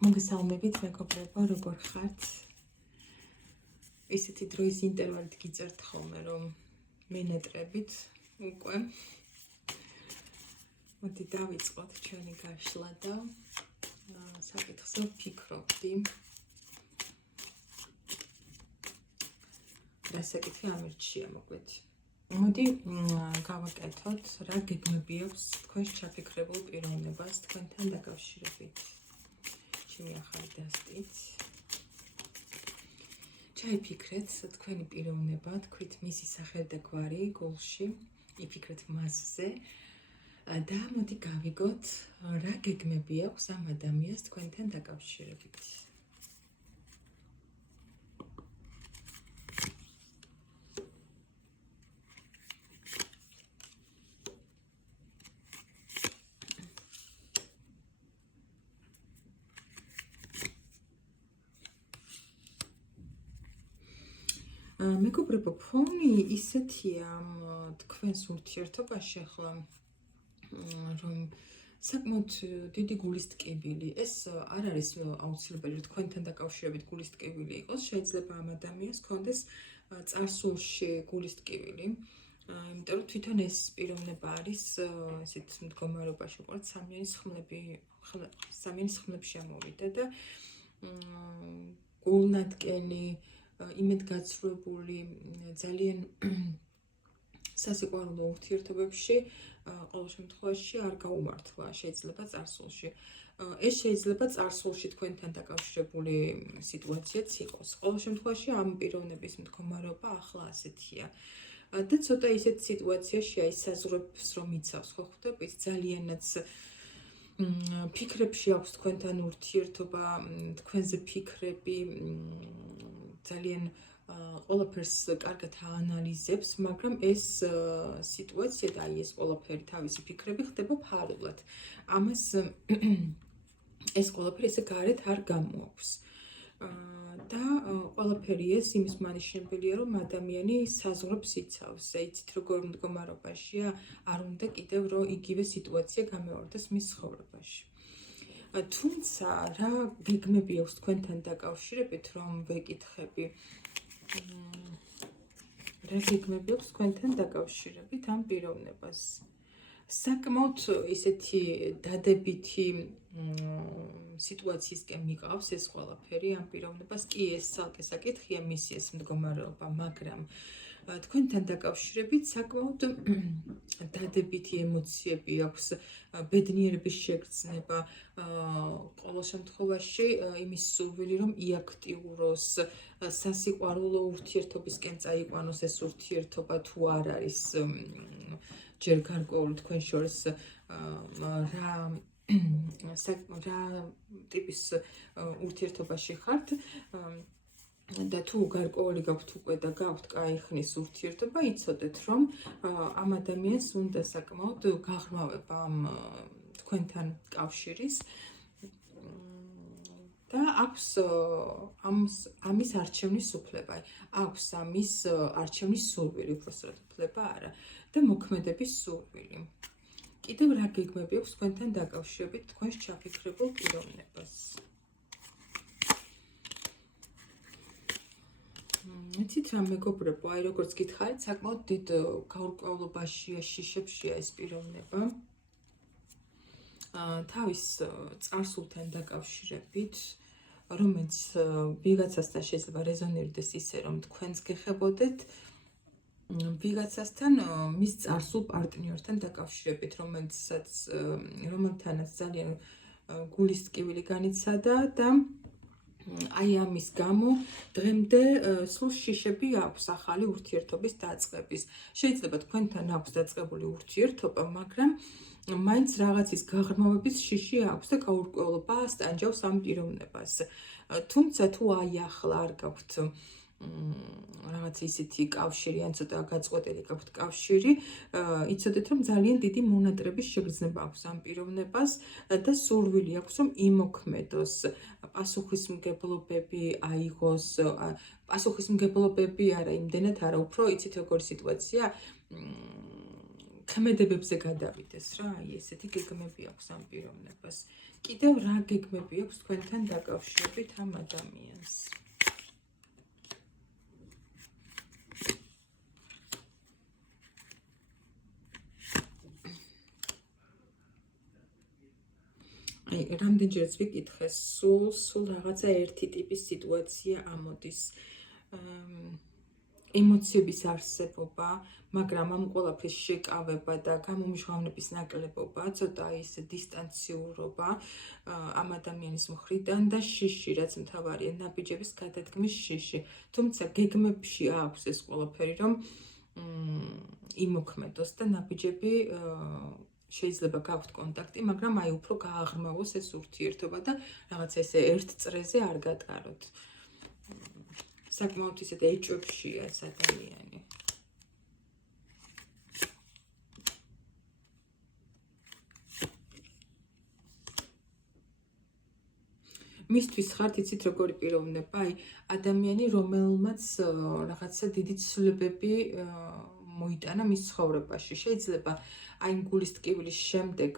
მოგესალმებით, მეგობრებო, როგორ ხართ? ისეთი დროის ინტერვალით გიწერთ ხოლმე, რომ მინეტრებით უკვე. მოდი დავიწყოთ ჩვენი გაშლა და საკითხზე ვფიქრობდი. რა საკითხი ამერჩია მოკლედ. მოდი გავაკეთოთ, რა გეგმები აქვს თქვენს ჩაფიქრებულ პიროვნებას თქვენთან დაკავშირებით. ჩემი ახალი დასტით. ჩაიფიქრეთ თქვენი პიროვნება, თქვით მისი სახე და გვარი გულში, იფიქრეთ მასზე და მოდი გავიგოთ, რა გეგმები აქვს ამ ადამიანს თქვენთან დაკავშირებით. მეგობრებო, ფონი ისეთია თქვენს ურთიერთობაში ახლა, რომ საკმაოდ დიდი გულის ტკივილი. ეს არ არის აუცილებელი, რომ თქვენთან დაკავშირებით გულის ტკივილი იყოს. შეიძლება ამ ადამიანს ჰქონდეს წარსულში გულის ტკივილი. იმიტომ რომ თვითონ ეს პიროვნება არის ესეთ მდგომარეობაში, უბრალოდ სამიანის ხმლებში ამოვიდა და გულნათკენი, იმედგაცრუებული, ძალიან სასიყვარულო ურთიერთობებში ყოველ შემთხვევაში არ გაუმართლა, შეიძლება წარსულში. ეს შეიძლება წარსულში თქვენთან დაკავშირებული სიტუაციაც იყოს. ყოველ შემთხვევაში ამ პიროვნების მდგომარეობა ახლა ასეთია. და ცოტა ისეთ სიტუაციაში აი საზღვრებს რომ იცავს, ხო ხვდებით, ძალიანაც ფიქრებში აქვს თქვენთან ურთიერთობა, თქვენზე ფიქრები, ძალიან ყველაფერს კარგად აანალიზებს, მაგრამ ეს სიტუაცია და აი ეს ყველაფერი თავისი ფიქრები ხდება ფარულად. ამას ეს ყველაფერი ესე გარეთ არ გამოაქვს. და ყველაფერი ეს იმის მანიშნებელია, რომ ადამიანი საზღვრებს იცავს. იცით როგორ მდგომარეობაშია, არ უნდა კიდევ რომ იგივე სიტუაცია გამეორდეს მის ცხოვრებაში. თუმცა რა გეგმები აქვს თქვენთან დაკავშირებით, რომ ვეკითხები. რა გეგმები აქვს თქვენთან დაკავშირებით ამ პიროვნებას? საკმაოდ ისეთი დადებითი სიტუაციისკენ მიყავს ეს ყველაფერი ამ პიროვნებას. კი, ეს ცალკე საკითხია მისი ეს მდგომარეობა, მაგრამ თქვენთან დაკავშირებით საკმაოდ დადებითი ემოციები აქვს, ბედნიერების შეგრძნება, ყოველ შემთხვევაში იმის სურვილი, რომ იაქტიუროს, სასიყვარულო ურთიერთობისკენ წაიყვანოს ეს ურთიერთობა თუ არ არის ჯერ გარკვეული თქვენ შორის რა ტიპის ურთიერთობაში ხართ და თუ გარკვეული გაქვთ უკვე და გაქვთ კაი ხნის ურთიერთობა, იცოდეთ რომ ამ ადამიანს უნდა საკმაოდ გაღრმავება ამ თქვენთან კავშირის და აქვს ამის არჩევნის უფლება, აქვს ამის არჩევნის სურვილი, უბრალოდ უფლება არა და მოქმედების სურვილი. კიდევ რა გეგმები აქვს თქვენთან დაკავშირებით თქვენს ჩაფიქრებულ პიროვნებას? იცით რა მეგობრებო, აი როგორც გითხარით, საკმაოდ დიდ გაურკვევლობაშია, შიშებშია ეს პიროვნება. თავის წარსულთან დაკავშირებით, რომელიც ვიღაცასთან შეიძლება რეზონირდეს ისე, რომ თქვენს გეხებოდეთ, ვიღაცასთან მის წარსულ პარტნიორთან დაკავშირებით, რომელთანაც ძალიან გულის ტკივილი განიცადა და აი ამის გამო დღემდე სულ შიშები აქვს ახალი ურთიერთობის დაწყების. შეიძლება თქვენთან აქვს დაწყებული ურთიერთობა, მაგრამ მაინც რაღაცის გაღრმავების შიში აქვს და გაურკვევლობა ასტანჯავს ამ პიროვნებას. თუმცა თუ აი ახლა არ გაქვთ რაღაც ისეთი კავშირი, ან ცოტა გაწყვეტილი გაქვთ კავშირი, იცოდეთ რომ ძალიან დიდი მონატრების შეგრძნება აქვს ამ პიროვნებას და სურვილი აქვს რომ იმოქმედოს, პასუხისმგებლობები აიღოს, პასუხისმგებლობები არა, იმდენად არა, უფრო იცით როგორი სიტუაცია, ქმედებებზე გადავიდეს რა, აი ესეთი გეგმები აქვს ამ პიროვნებას. კიდევ რა გეგმები აქვს თქვენთან დაკავშირებით ამ ადამიანს? აი, რამდენჯერაც ვიკითხე, სულ რაღაცა ერთი ტიპის სიტუაცია ამოდის. ემოციების არსებობა, მაგრამ ამ ყველაფრის შეკავება და გამომჟღავნების ნაკლებობა, ცოტა ის დისტანციურობა ამ ადამიანის მხრიდან და შიში, რაც მთავარია, ნაბიჯების გადადგმის შიში. თუმცა გეგმებში აქვს ეს ყველაფერი, რომ იმოქმედოს და ნაბიჯები შეიძლება გაქვთ კონტაქტი, მაგრამ აი უფრო გააღრმავოს ეს ურთიერთობა და რაღაცა ესე ერთ წრეზე არ გატაროთ. საკმაოდ ისეთ ეჭვებშია ეს ადამიანი. მისთვის ხართ იცით როგორი პიროვნება, აი ადამიანი, რომელმაც რაღაცა დიდი ცვლილებები მოიტანა მის ცხოვრებაში. შეიძლება აი გულის ტკივილის შემდეგ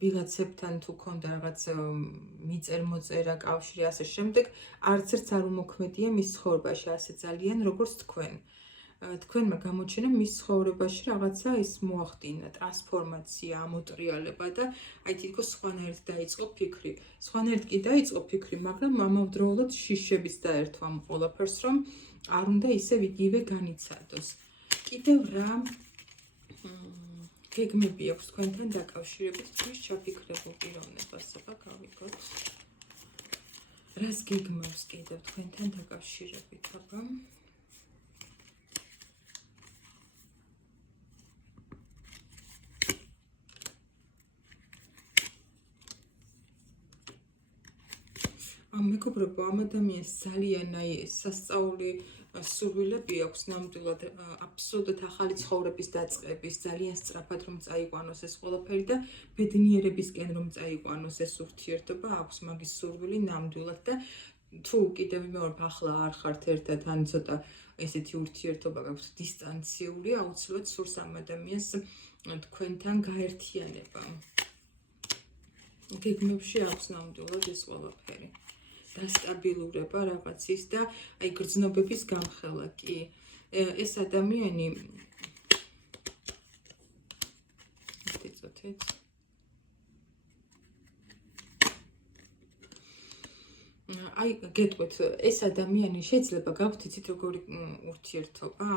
ვიღაცებთან თუ ქონდა რაღაც მიწერ-მოწერა, კავშირი, ასე შემდეგ, არც ერთს არ უმოქმედია მის ცხოვრებაში ასე ძალიან, როგორც თქვენ. თქვენმა გამოჩენა მის ცხოვრებაში რაღაცა ის მოახდინა, ტრანსფორმაცია, ამოტრიალება და აი თითქოს სხვანაირად დაიწყო ფიქრი. სხვანაირად კი დაიწყო ფიქრი, მაგრამ ამავდროულად შიშების დაერთვა ამ ყველაფერს, რომ არ უნდა ისევ იგივე განიცადოს. კიდევ რა გეგმები აქვს თქვენთან დაკავშირებით თქვენს ჩაფიქრებულ პიროვნებას, აბა გავიგოთ. რას გეგმავს კიდევ თქვენთან დაკავშირებით, აბა? მეგობრებო, ამ ადამიანს ძალიან აი სასწაული სურვილები აქვს ნამდვილად აბსოლუტურად ახალი ცხოვრების დაწყების, ძალიან სწრაფად რომ წაიყვანოს ეს ყველაფერი და ბედნიერებისკენ რომ წაიყვანოს ეს ურთიერთობა, აქვს მაგის სურვილი ნამდვილად და თუ კიდევ მეორე ახლა არ ხართ ერთად, ან ცოტა ესეთი ურთიერთობა გაქვთ დისტანციური, აუცილებლად სურს ამ ადამიანს თქვენთან გაერთიანება. გეგმებში აქვს ნამდვილად ეს ყველაფერი. დასტაბილურება რაღაცის და აი გრძნობების გამხელა კი. ეს ადამიანი იცოდეთ აი გეტყვით ეს ადამიანი შეიძლება გაქვთ იცით როგორი ურთიერთობა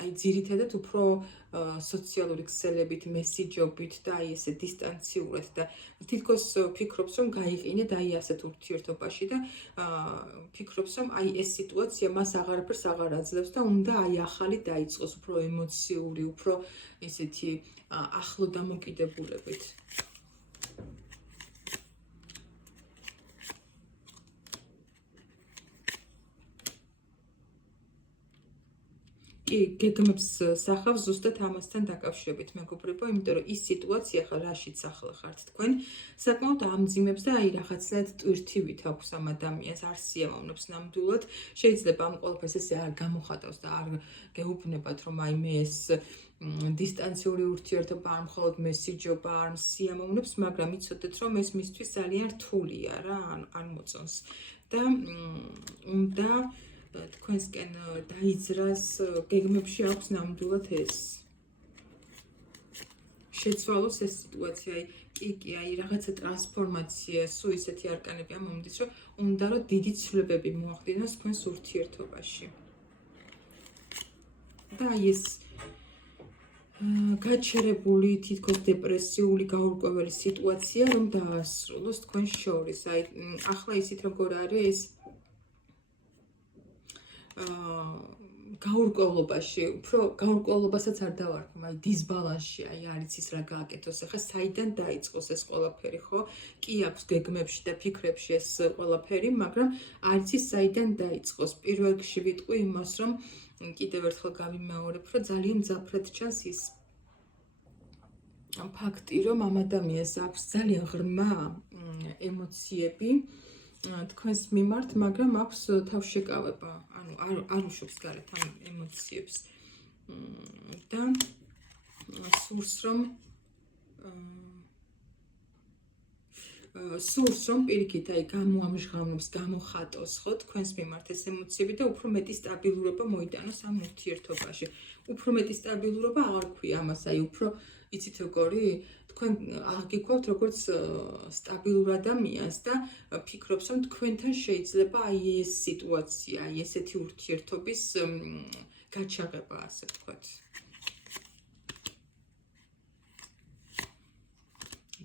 აი ძირითადად უფრო სოციალური ქსელებით, მესიჯობით და აი ესე დისტანციურად და თითქოს ფიქრობს რომ გაიყინეთ აი ასეთ ურთიერთობაში და ფიქრობს რომ აი ეს სიტუაცია მას აღარაფერს აღარ აძლევს და უნდა აი ახალი დაიწყოს, უფრო ემოციური, უფრო ესეთი ახლო დამოკიდებულებით. კი, გეგმებს სახავს ზუსტად ამასთან დაკავშირებით, მეგობრებო, იმიტომ რომ ის სიტუაცია ხა რაშიც ახლა ხართ თქვენ, საკმაოდ ამძიმებს და აი რაღაცნაირად ტვირთივით აქვს ამ ადამიანს, არ სიამოვნებს ნამდვილად. შეიძლება ამ ყველაფერს ესე არ გამოხატავს და არ გეუბნებათ, რომ აი მე ეს დისტანციური ურთიერთობა არ მხოლოდ მესიჯობა არ სიამოვნებს, მაგრამ იცოდეთ, რომ ეს მისთვის ძალიან რთულია რა, არ მოწონს. და უნდა თქვენსკენ დაიძრას გეგმებში აქვს ნამდვილად ეს. შეცვალოს ეს სიტუაცია, კი, აი რაღაცა ტრანსფორმაცია, სულ ისეთი არკანები მომდის, რომ უნდა რომ დიდი ცვლილებები მოახდინოს თქვენს ურთიერთობაში. და აი ეს გაჩერებული, თითქოს დეპრესიული, გაურკვეველი სიტუაცია რომ დაასრულოს თქვენ შორის. აი ახლა ისიც როგორ არის ეს გაურკვევლობაში, უფრო გაურკვევლობასაც არ დავარქვა, აი დისბალანსში, აი არ იცის რა გააკეთოს, ახლა საიდან დაიწყოს ეს ყველაფერი, ხო? კი აქვს გეგმებში და ფიქრებში ეს ყველაფერი, მაგრამ არ იცის საიდან დაიწყოს. პირველ რიგში ვიტყვი იმას, რომ კიდევ ერთხელ გავიმეორებ, რომ ძალიან მძაფრად ჩანს ის ფაქტი, რომ ამ ადამიანს აქვს ძალიან ღრმა ემოციები თქვენს მიმართ, მაგრამ აქვს თავშეკავება, ანუ არ უშვებს გარეთ ამ ემოციებს და სურს რომ სურს რომ პირიქით აი გამოამჟღავნოს, გამოხატოს ხო თქვენს მიმართ ეს ემოციები და უფრო მეტი სტაბილურობა მოიტანოს ამ ურთიერთობაში. უფრო მეტი სტაბილურობა აღარ ქვია ამას, აი უფრო იცით როგორი თქვენ აღგიქვავთ როგორც სტაბილურ ადამიანს და ფიქრობს რომ თქვენთან შეიძლება აი ეს სიტუაცია, აი ესეთი ურთიერთობის გაჩაღება, ასე ვთქვათ.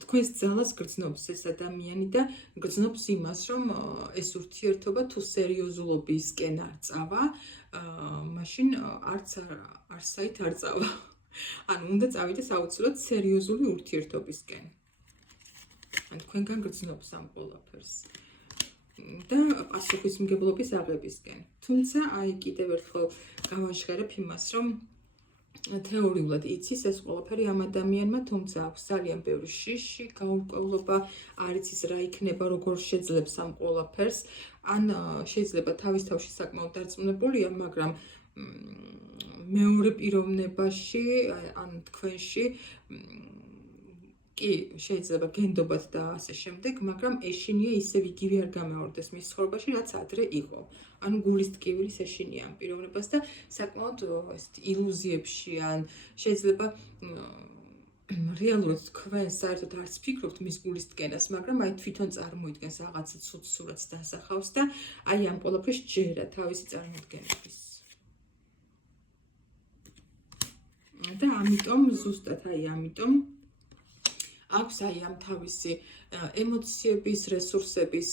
თქვენს ძალას გრძნობს ეს ადამიანი და გრძნობს იმას, რომ ეს ურთიერთობა თუ სერიოზულობისკენ არ წავა, მაშინ არცაით არ წავა. ანუ უნდა წავიდეს აუცილებლად სერიოზული ურთიერთობისკენ. ან თქვენგან გრძნობს ამ ყველაფერს. და პასუხისმგებლობის აღებისკენ. თუმცა აი კიდევ ერთხელ გავაჟღერებ იმას, რომ თეორიულად იცის ეს ყველაფერი ამ ადამიანმა, თუმცა აქვს ძალიან ბევრი შიში, გაურკვევლობა, არ იცის რა იქნება, როგორ შეძლებს ამ ყველაფერს, ან შეიძლება თავის თავში საკმაოდ დარწმუნებულია, მაგრამ მეორე პიროვნებაში, ან თქვენში კი შეიძლება გენდობათ და ასე შემდეგ, მაგრამ ეშინია ისევ იგივე არ გამეორდეს მის ცხოვრებაში, რაც ადრე იყო. ანუ გულის ტკივილის ეშინია ამ პიროვნებას და საკმაოდ ესეთ ილუზიებში ან შეიძლება რეალურად თქვენ საერთოდ არც ფიქრობთ მის გულის ტკენას, მაგრამ აი თვითონ წარმოიდგენს რაღაცა ცუდ სურათს დასახავს და აი ამ ყველაფერს ჯერა თავისი წარმოდგენების. და ამიტომ ზუსტად აი ამიტომ აქვს აი ამ თავისი ემოციების, რესურსების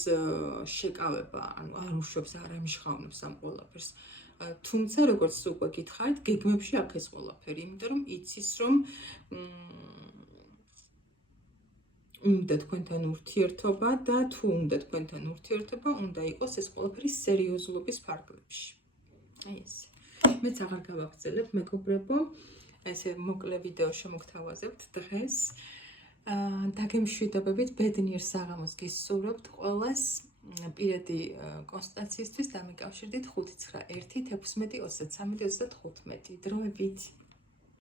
შეკავება, ანუ არ უშვებს, არ ამჟღავნებს ამ ყველაფერს. თუმცა როგორც უკვე გითხარით, გეგმებში აქვს ეს ყველაფერი, იმიტომ რომ იცის რომ უნდა თქვენთან ურთიერთობა და თუ უნდა თქვენთან ურთიერთობა, უნდა იყოს ეს ყველაფერი სერიოზულობის ფარგლებში. აი ესე. მეც აღარ გავაგრძელებ, მეგობრებო, ესე მოკლე ვიდეო შემოგთავაზებთ დღეს. დაგემშვიდობებით, ბედნიერ საღამოს გისურვებთ ყველას. პირადი კონსულტაციისთვის დამიკავშირდით 591 16 23 35. დროებით.